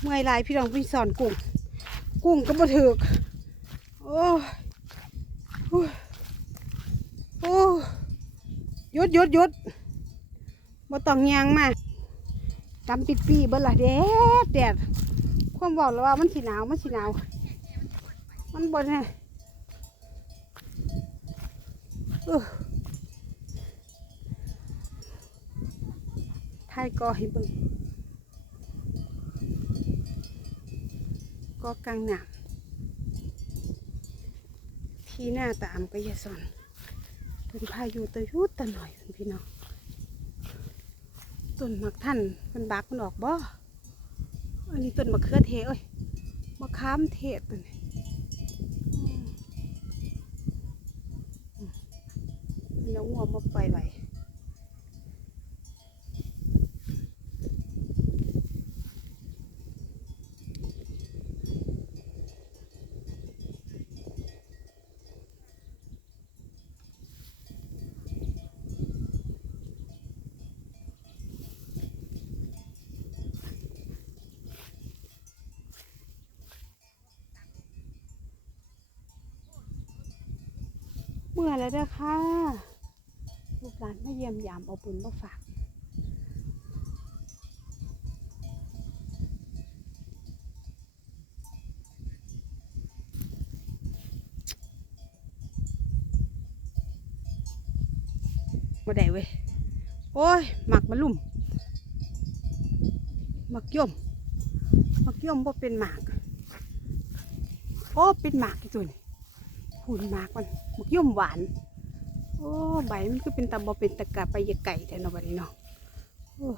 เมื่อยลายพี่น้องพี่สอนกุ้งกุ้งก็บ่ถึกโอ้โอ้ยโอ้ยหยุดยุดยุดบ่ต้องยางมาจำปิดปีเบิ่ล่ะแดดแดดความบอกแล้วว่ามันสิหนาวมันสิหนาว มันบ่เนี่ยเออทายกอให้เบิ่ง ก็กลางหนามที่หน้าตามก็ย่าสอนเป็นพายุตะยุตะหน่อยพี่น้องต้นมักท่านมันบักมันออกบ่อันนี้ต้นมะเขือเทศเอ้ยมะขามเทศตัวนี้มันเอางัวมาไปล่อยไว้ เมื่อแล้วเด้อค่ะลูกหลานมาเยี่ยมยามเอาบุญมาฝากบ่ได้เว้ย โอ้ยหมักมาลุ่มหมักย่อมหมักย่อมบ่เป็นหมาก โอ้ เป็นหมากอีตัวนี้ หุ่นมากมันหมักย่อมหวาน โอ้ ใบมันก็เป็นตะบอเป็นตะกะไปยาไก่แทนเอาะบัดนี้เนาะโอ้